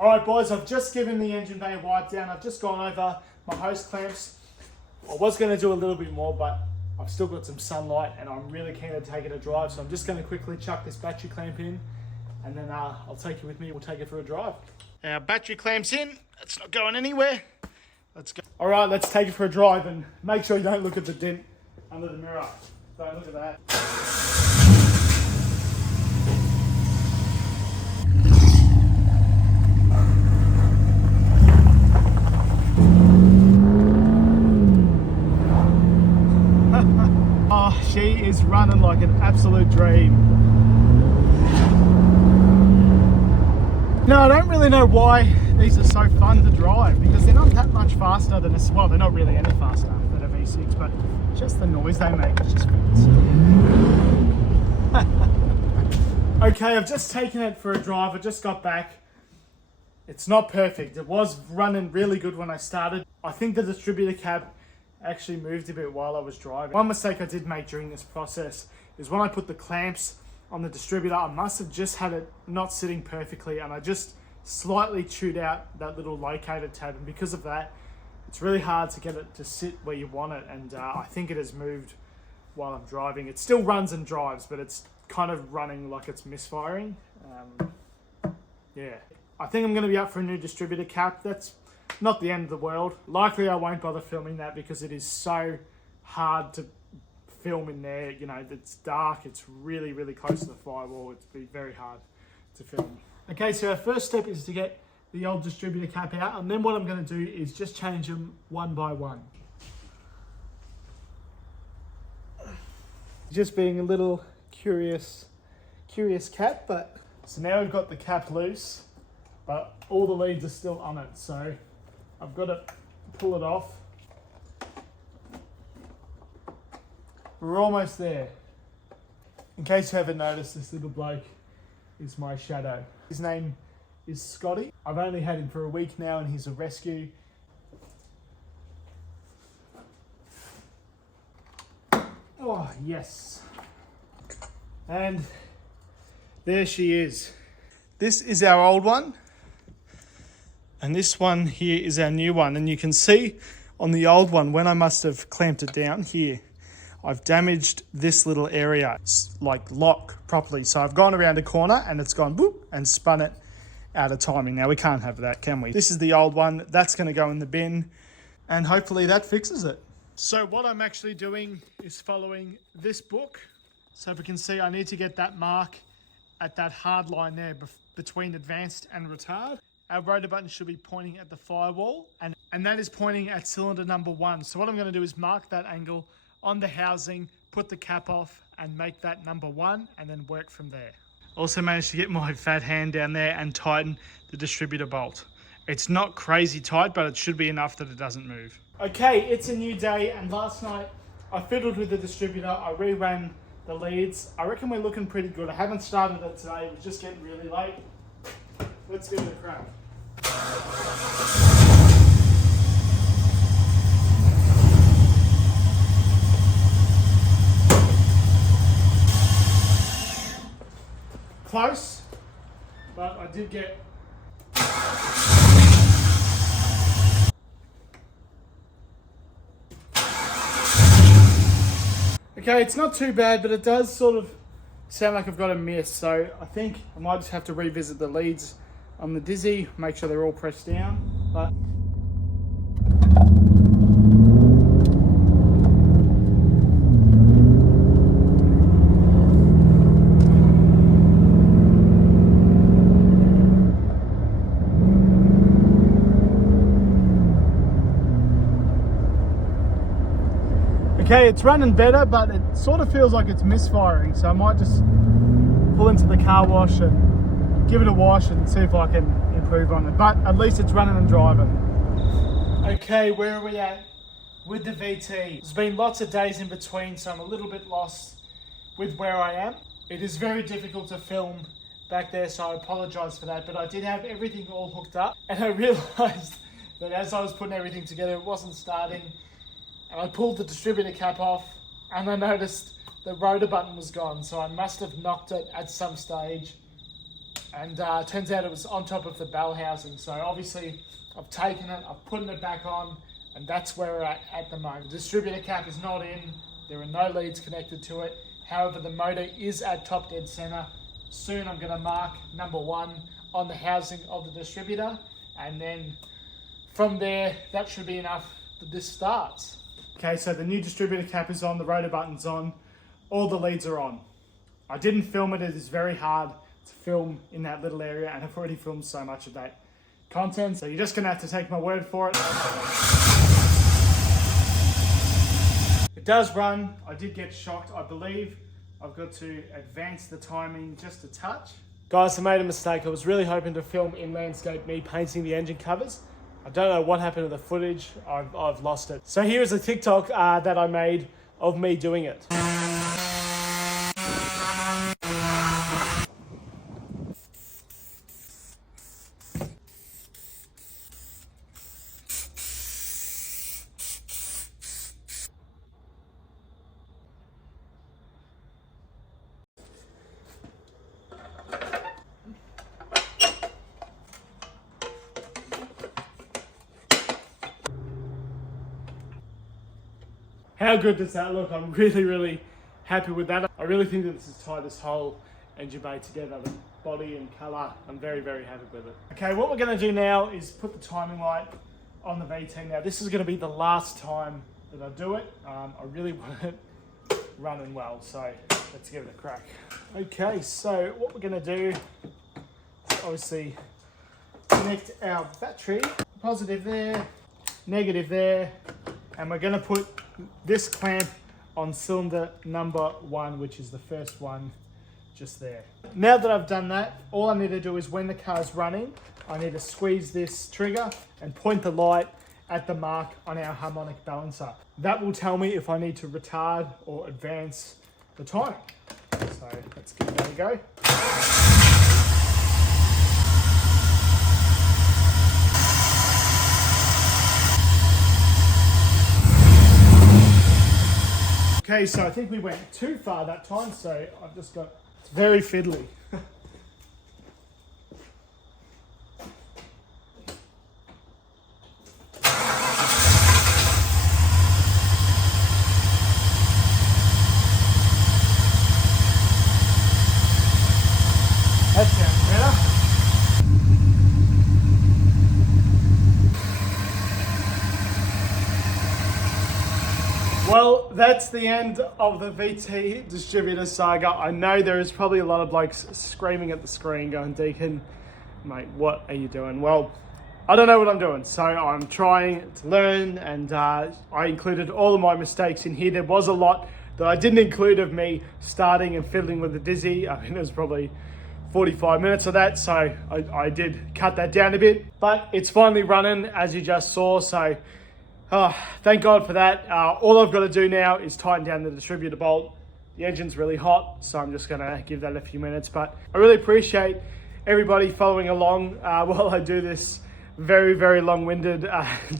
Alright boys, I've just given the engine bay a wipe down. I've just gone over my hose clamps. I was going to do a little bit more, but I've still got some sunlight and I'm really keen to take it a drive. So I'm just going to quickly chuck this battery clamp in and then I'll take you with me. We'll take it for a drive. Our battery clamp's in. It's not going anywhere. Let's go. Alright, let's take it for a drive and make sure you don't look at the dent under the mirror. Don't look at that. Oh, she is running like an absolute dream. No, I don't really know why these are so fun to drive, because they're not that much faster than a, well, they're not really any faster than a V6, but just the noise they make is just Okay, I've just taken it for a drive. I just got back. It's not perfect. It was running really good when I started. I think the distributor cap actually moved a bit while I was driving. One mistake I did make during this process is when I put the clamps on the distributor, I must have just had it not sitting perfectly and I just slightly chewed out that little locator tab, and because of that it's really hard to get it to sit where you want it, and I think it has moved while I'm driving. It still runs and drives, but it's kind of running like it's misfiring. Yeah, I think I'm going to be up for a new distributor cap. That's not the end of the world. Likely I won't bother filming that because it is so hard to film in there. You know, it's dark, it's really, really close to the firewall. It'd be very hard to film. Okay, so our first step is to get the old distributor cap out, and then what I'm going to do is just change them one by one. Just being a little curious cat, but so now we've got the cap loose, but all the leads are still on it, so I've got to pull it off. We're almost there. In case you haven't noticed, this little bloke is my shadow. His name is Scotty. I've only had him for a week now and he's a rescue. Oh, yes. And there she is. This is our old one. And this one here is our new one. And you can see on the old one, when I must have clamped it down here, I've damaged this little area. It's like lock properly. So I've gone around a corner and it's gone boop and spun it out of timing. Now we can't have that, can we? This is the old one. That's going to go in the bin and hopefully that fixes it. So what I'm actually doing is following this book. So if we can see, I need to get that mark at that hard line there between advanced and retard. Our rotor button should be pointing at the firewall and that is pointing at cylinder number 1. So what I'm going to do is mark that angle on the housing, put the cap off and make that number 1 and then work from there. Also managed to get my fat hand down there and tighten the distributor bolt. It's not crazy tight, but it should be enough that it doesn't move. Okay, it's a new day and last night I fiddled with the distributor. I reran the leads. I reckon we're looking pretty good. I haven't started it today. It was just getting really late. Let's give it a crack. Close, but I did get... Okay, it's not too bad, but it does sort of sound like I've got a miss, so I think I might just have to revisit the leads on the Dizzy, make sure they're all pressed down, but... Okay, it's running better, but it sort of feels like it's misfiring, so I might just pull into the car wash and give it a wash and see if I can improve on it. But at least it's running and driving. Okay, where are we at with the VT? There's been lots of days in between, so I'm a little bit lost with where I am. It is very difficult to film back there, so I apologize for that, but I did have everything all hooked up, and I realized that as I was putting everything together, it wasn't starting. And I pulled the distributor cap off and I noticed the rotor button was gone, so I must have knocked it at some stage and turns out it was on top of the bell housing. So obviously I've taken it, I've put it back on, and that's where we're at the moment. The distributor cap is not in, there are no leads connected to it. However, the motor is at top dead center. Soon I'm going to mark number 1 on the housing of the distributor, and then from there, that should be enough that this starts. Okay, so the new distributor cap is on, the rotor button's on, all the leads are on. I didn't film it, it is very hard to film in that little area, and I've already filmed so much of that content, so you're just gonna have to take my word for it. It does run. I did get shocked. I believe I've got to advance the timing just a touch. Guys, I made a mistake. I was really hoping to film in landscape me painting the engine covers. I don't know what happened to the footage. I've lost it. So here is a TikTok that I made of me doing it. How good does that look? I'm really happy with that. I really think that this has tied this whole engine bay together, the body and colour. I'm very happy with it. Okay, what we're going to do now is put the timing light on the VT. Now this is going to be the last time that I do it. I really want it running well, so let's give it a crack. Okay, so what we're going to do is obviously connect our battery. Positive there, negative there, and we're going to put this clamp on cylinder number 1, which is the first one just there. Now that I've done that, all I need to do is when the car's running, I need to squeeze this trigger and point the light at the mark on our harmonic balancer. That will tell me if I need to retard or advance the timing. So let's give that a go. Okay, so I think we went too far that time, so I've just got, it's very fiddly. That sounds better. Well, that's the end of the VT distributor saga. I know there is probably a lot of blokes screaming at the screen going, Deacon, mate, what are you doing? Well, I don't know what I'm doing, so I'm trying to learn, and I included all of my mistakes in here. There was a lot that I didn't include of me starting and fiddling with the Dizzy. I mean, it was probably 45 minutes of that, so I did cut that down a bit, but it's finally running as you just saw, so thank God for that. All I've got to do now is tighten down the distributor bolt. The engine's really hot, so I'm just going to give that a few minutes. But I really appreciate everybody following along while I do this very long-winded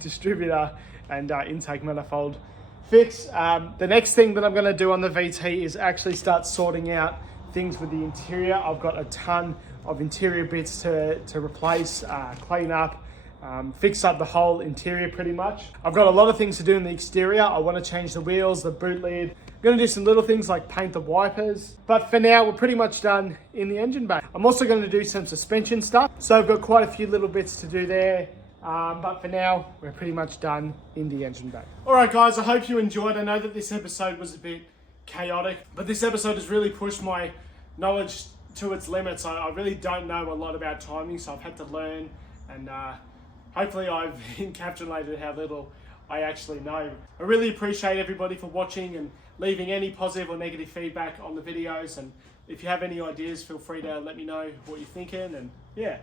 distributor and intake manifold fix. The next thing that I'm going to do on the VT is actually start sorting out things with the interior. I've got a ton of interior bits to replace, clean up, fix up the whole interior pretty much. I've got a lot of things to do in the exterior. I want to change the wheels, the boot lid. I'm going to do some little things like paint the wipers. But for now, we're pretty much done in the engine bay. I'm also going to do some suspension stuff. So I've got quite a few little bits to do there. But for now, we're pretty much done in the engine bay. All right, guys, I hope you enjoyed. I know that this episode was a bit chaotic, but this episode has really pushed my knowledge to its limits. I really don't know a lot about timing, so I've had to learn, and hopefully I've encapsulated how little I actually know. I really appreciate everybody for watching and leaving any positive or negative feedback on the videos, and if you have any ideas, feel free to let me know what you're thinking, and yeah.